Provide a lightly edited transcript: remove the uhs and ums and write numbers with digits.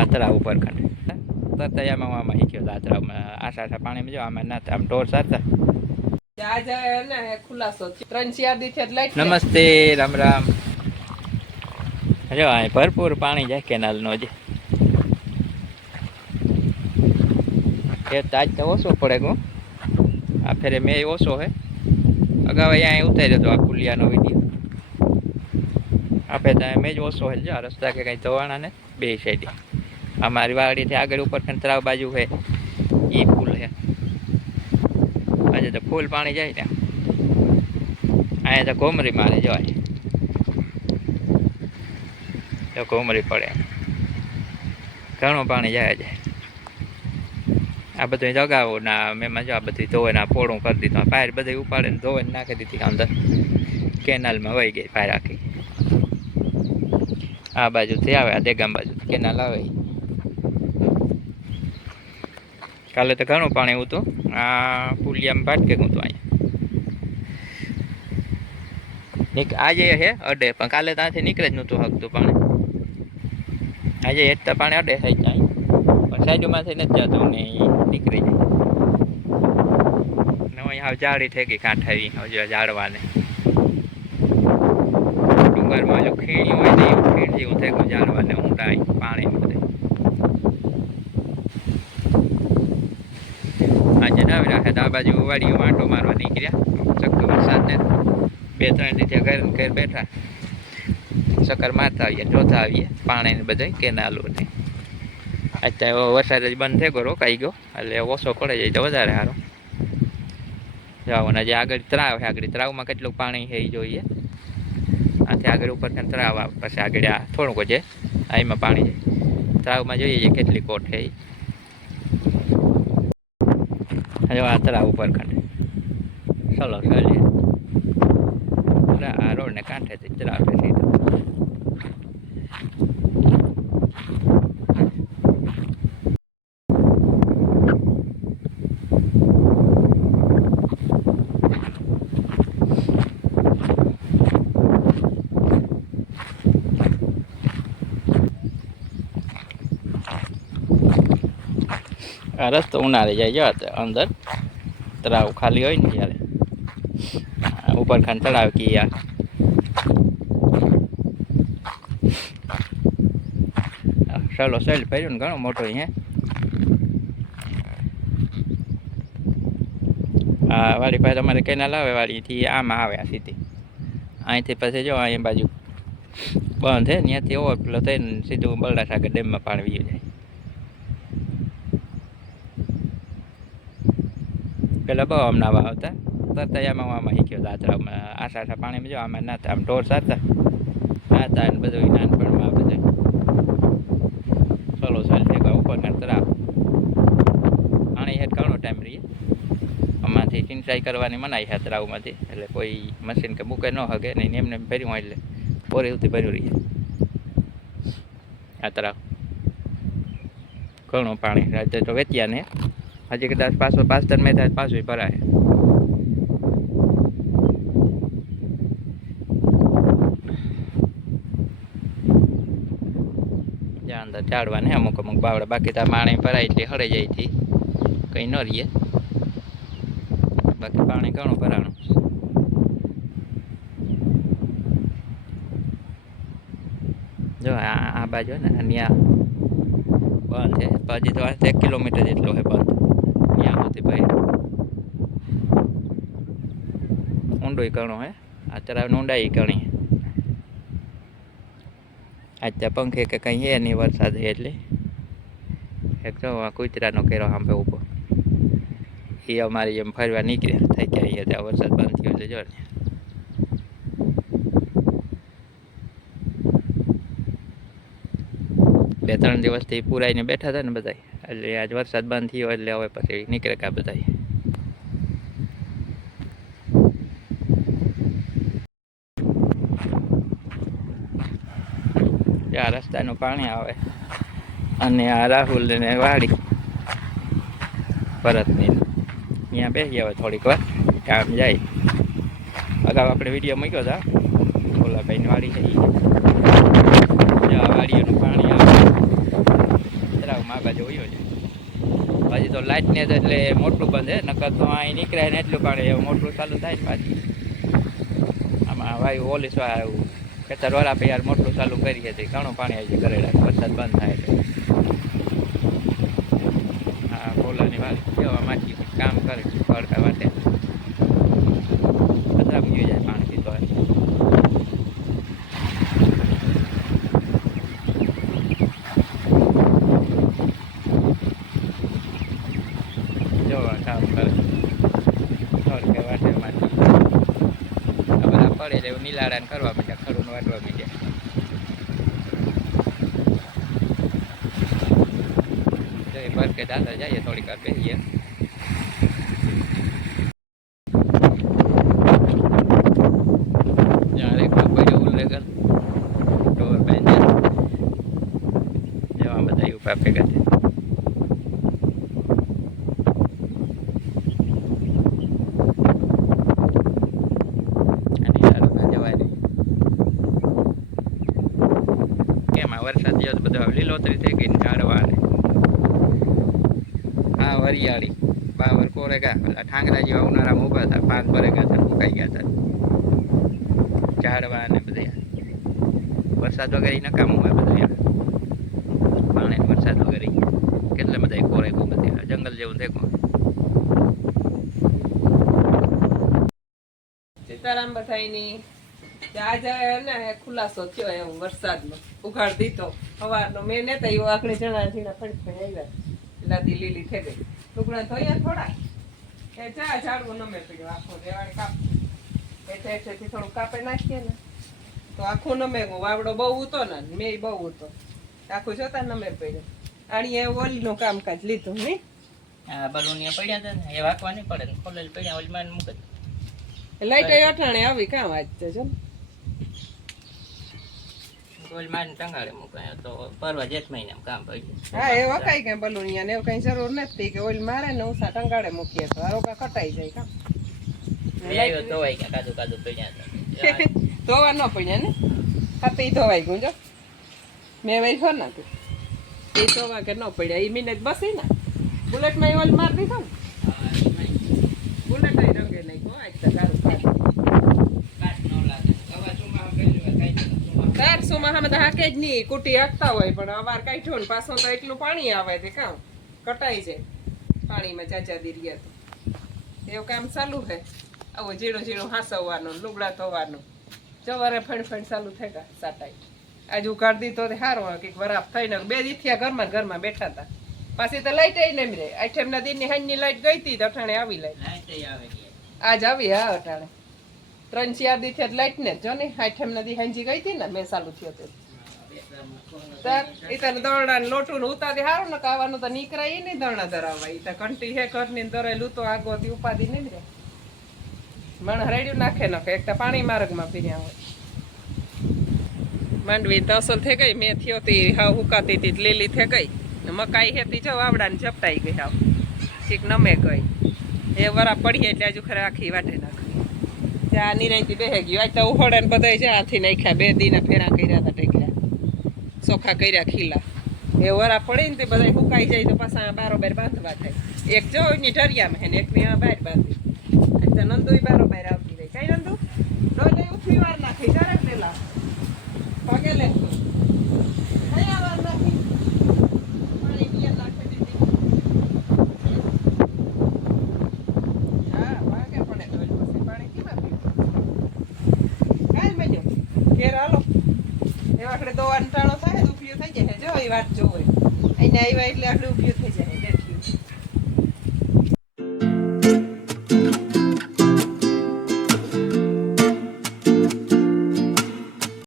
આ તળાવ ઉપર ખંડ તરતાયામાં આમાં શીખ્યો હતા. આ તળાવમાં આશા પાણીમાં જો આમાં ના આમ ઢોર સારતા. નમસ્તે, રામ રામ. જો ભરપૂર પાણી જાય કેનાલનો જ. આજ તો ઓછો પડે ગો. આ ફેરે મેં ઓછો હે. અગાઉ અહીંયા ઉતાર્યો હતો આ પુલિયાનો વિડીયો. આપણે ત્યાં મેં જ ઓછો હે. જો રસ્તા કે કંઈ ધોવાણા ને બે સાઈડ. અમારી વાડીથી આગળ ઉપર તળાવ બાજુ છે એ પુલ છે. આજે તો ફૂલ પાણી જાય ને. અહીંયા તો ઘોમરી મારે જવાય. તો ઘોમરી પડે ઘણું પાણી જાય છે. આ બધું જગાવો ના મેં જો આ બધું ધોવે ના પોળું કરી દીધું. પાયર બધું ઉપાડે ને ધોવે નાખી દીધી અંદર કેનાલમાં વહી ગઈ પાયર આખી. આ બાજુથી આવે આ દેગામ બાજુથી કેનાલ આવે. કાલે તો ઘણું પાણી હતું. આ પુલિયામાં ભાટકે હતું અહીંયા. આજે હે અડે પણ કાલે ત્યાંથી નીકળે જ નહોતું હકતું પાણી. આજે હેઠતા પાણી અડે થઈ જાય પણ સાઈડમાંથી નથી જતું ને નીકળી જાય. ને અહીંયા જાડી થઈ ગઈ કાંઠાવી હજુ ઝાડવાને. ડુંગરમાં જો ખીણી હોય ને એવું ખીણ જેવું થઈ ગયું ઝાડવાને ઊંડા પાણી બધે. આજે ના રાખે તો આ બાજુ વાડીઓ આંટો મારવા નીકળ્યા. ચક્કર વરસાદને 2-3 દિવસે ઘર બેઠા ચક્કર મારતા આવીએ જોતા આવીએ પાણીને બધું કેનાલોને. અત્યારે વરસાદ જ બંધ થઈ ગયો રોકાઈ ગયો એટલે ઓછો પડે જાય તો વધારે સારું. જવાના જે આગળ તળાવ છે આગળ તળાવમાં કેટલું પાણી છે એ જોઈએ. આથી આગળ ઉપર તળાવ આવે પછી આગળ આ થોડુંક છે એમાં પાણી જાય. તળાવમાં જોઈએ કેટલી કોટ છે એ. આ તળાવ ઉપર ખંડ ચલો ચાલીએ. આ રોડને કાંઠેથી તળાવ છે સીધો. આ રસ્તો ઉનાળે જાય જો અંદર તળાવ ખાલી હોય ને ત્યારે ઉપર ખાન તળાવ કી ચાલો સેલ ભર્યું ને ઘણો મોટો અહીંયા. હા વાડી પાસે તમારે કેનાલ આવે વાડીથી આમાં આવે આ સીધી. અહીંથી પછી જો અહીંયા બાજુ બંધ છે ત્યાંથી ઓવરફ્લો થઈને સીધું બરડા સાગર ડેમમાં પાણી વીયું જાય. પેલા બહુ હમણાં આવતા તરતાયામાં આમાં શીખ્યો હતા. આ તળાવમાં આશા પાણીમાં જો આમાં ના આમ ઢોર સારતા નાતા ને બધું નાનપણમાં બધું. ચલો ચાલ ભેગા ઉપર તળાવ પાણી હેઠ ઘણો ટાઈમ રહીએ. આમાંથી સિંચાઈ કરવાની મનાઈ છે તળાવમાંથી એટલે કોઈ મશીન કે મૂકે ન હગે નહીં એમને ભર્યું હોય એટલે બોરી સુધી ભર્યું રહીએ. આ તળાવ ઘણું પાણી રાજ્ય તો વેચ્યા ને હજી કદાચ 5 મેં થાય પાછું ભરાય. જ્યાં અંદર ઝાડવા ને અમુક બાવડા બાકી તો પાણી ભરાય એટલે હળી જાય થી કંઈ ન રહીએ. બાકી પાણી ઘણું ભરાણું. જો આ બાજુ ને ત્યાં બંધ છે હજી તો 1 કિલોમીટર જેટલો છે બંધ. ત્યાં સુધી ભાઈ ઊંડોય ઘણો હે. આ તળાવની ઊંડાઈ ઘણી. આજ ત્યાં પંખે કે કંઈ હે નહીં વરસાદ છે એટલે એક જો કૂતરાનો કેરો સાંભે ઊભો એ અમારી જેમ ફરવા નીકળ્યા થઈ ગયા અહીંયા ત્યાં વરસાદ બંધ થયો એટલે જો ને. બે 3 દિવસથી પુરાઈને બેઠા હતા ને બધા એટલે આજ વરસાદ બંધ થયો એટલે હવે પછી નીકળે કા બધા. આ રસ્તાનું પાણી આવે અને આ રાહુલ ને વાડી ભરતની ત્યાં બેસી આવે થોડીક વાર કામ જાય. અગાઉ આપણે વિડીયો મૂક્યો હતા ઓલા ભાઈની વાડી છે વાડીઓનું પાણી આવે આ બાજુ વયો છે. હજી તો લાઇટ ને એટલે મોટું બંધ છે, નકર તો અહીં નીકળે ને એટલું પાણી એવું મોટું ચાલુ થાય ને પાછી આમાં વાયુ ઓલી આવ્યું ખેતર વાળા પછી યાર મોટું ચાલુ કરીએ છીએ ઘણું પાણી આવી જાય કરેલા વરસાદ બંધ થાય એટલે હા બોલાની વાત કેવા માછી કામ કરે પડકા વાટે કચરા પૂજી જાય પાણી તો જોવા કામ કરે પડકે વાટે માછી આ બધા પડે એવું નીલાડાને કરવા માંડ્યા ખડું વાટવા માંડ્યા કે દાદા જઈએ થોડીક વાર બેસીએ જ્યારે કોઈ ઉલ્લેખન ટોર બેન જેવા બધા ઉભા ભેગા છે કેમ આ વરસાદ જેવો બધો લીલોતરી થઈ ગઈ ઝાડવા ને વરિયાળી બાવર કોરેગા ઠાંગરા જેવા ઉનાળામાં ઊભા હતા પાન ભરેગા હતા ફૂંકાઈ ગયા હતા ઝાડવા ને બધા વરસાદ વગેરે નકામું હોય બધું પાણી વરસાદ વગેરે કેટલા બધા કોરેગું બધી જંગલ જેવું દેખો સીતારામ બધાયની આજે ને ખુલાસો થયો એમ વરસાદનો ઉઘાડ દીધો સવારનો મેં ને તો આખડી જણા ઝીણા ફરી આવ્યા લાદી લીલી થઈ ગઈ ટુકડા ધોયા થોડા એ ઝાડવું નમે પડ્યું આખું રેવાડે કાપ હેઠેથી થોડું કાપે નાખીએ ને તો આખું નમે વાવડો બહુ ઉતો ને મેં બહુ ઉતો આખું જોતા નમે પડ્યું આણીએ ઓલીનું કામકાજ લીધું નહીં બલૂનિયા પડ્યા હતા ને એ વાંકવા નહીં પડે ને ખોલેલ પડ્યા ઓલમાં મૂકે લાઈટ અઠાણે આવી કામ વાંચતે છે ઓલમાં ટંગાડે મૂકાય તો પરવા જેઠ મહિનામાં કામ પડી હા એ વકાઈ કઈ બલૂનિયા ને એવું કઈ જરૂર નથી કે ઓઇલ મારે ને ઉષા ટંગાડે મૂકીએ તો આરોગા કટાઈ જાય કામ ધોવાઈ ગયા કાદુ કાદુ પડ્યા ધોવા ન પડ્યા ને હા એ ધોવાઈ ગયું જો મેં વહી ખોર નાખ્યું એ ધોવા કે ન પડ્યા એ મિનિટ બસી ને બુલેટમાં ઓઇલ મારી દીધો ને બુલેટ રંગે નાખ્યો આજ તો સારું ચોમાસામાં તો હાકે જ નહીં કુટી હાકતા હોય પણ અવાર કાઢ્યો ને પાછો તો એટલું પાણી આવે તે કામ કટાઈ જાય પાણીમાં ચાચાદી રહ્યા તો એવું કામ ચાલુ છે આવો ઝીણો ઝીણો હાસવવાનો લુગડા ધોવાનો સવારે ફણ ચાલુ થઈ ગયા સાટાઈ આજ ઉકાળ દીધો સારો કંઈક વરાપ થઈને બે દીથિયા ઘરમાં બેઠા હતા પાછી તો લાઈટ આવી ને રે આઠમના દિનની હાંજની લાઈટ ગઈ હતી તો અઠાણે આવી લાઈટ આજ આવી હા અટાણે 3-4 દી લાઈટ ને જો ને આઠમ નદી હાંજી ગઈ હતી ને મેં ચાલુ થયો તો દોરડા લોટું ઉતારી સારું ને કાવાનું તો નીકળાય નહીં દોરડા ધરાવવા એ તો કંટી હે ઘરની દોરેલું તો આગોથી ઉપાધિ નહીં રે મણ રેડ્યું નાખે એક તો પાણી માર્ગમાં પીર્યા હોય માંડવી તો અસલ થઈ ગઈ મેં થયો હતી હાવ હુકાતી હતી લીલી થઈ ગઈ મકાઈ હેતી જો આવડાને ઝપટાઈ ગઈ હાવ ચીક નમે ગઈ એ વરા પડીએ એટલે હજુ ખરે આખી વાટે નાખ ત્યાં નિરાયથી બેહે ગયું આજ તો ઉહોડે ને બધા છે હાથી નાખ્યા 2 દીના ફેરા કર્યા હતા ટેકલા ચોખા કર્યા ખીલા એ વરા પડી ને તે બધા સુકાઈ જાય તો પાછા બારોબાર બાંધવા થાય એક જો એની ઢરિયામાં હે ને એકની બહાર બાંધી આજ તો નંદુ બારોબાર આવતી રહી કઈ નંદુ ડોલે ઉઠી વાર નાખી ચારે પેલા પગે લે કયા વાર નાખી પાણી પીએ નાખી દીધી દોવાનું ટાણો થાય તો ઉપયોગ થઈ જાય જો એ વાત જોવે એને આવ્યા એટલે આપણે ઉપયોગ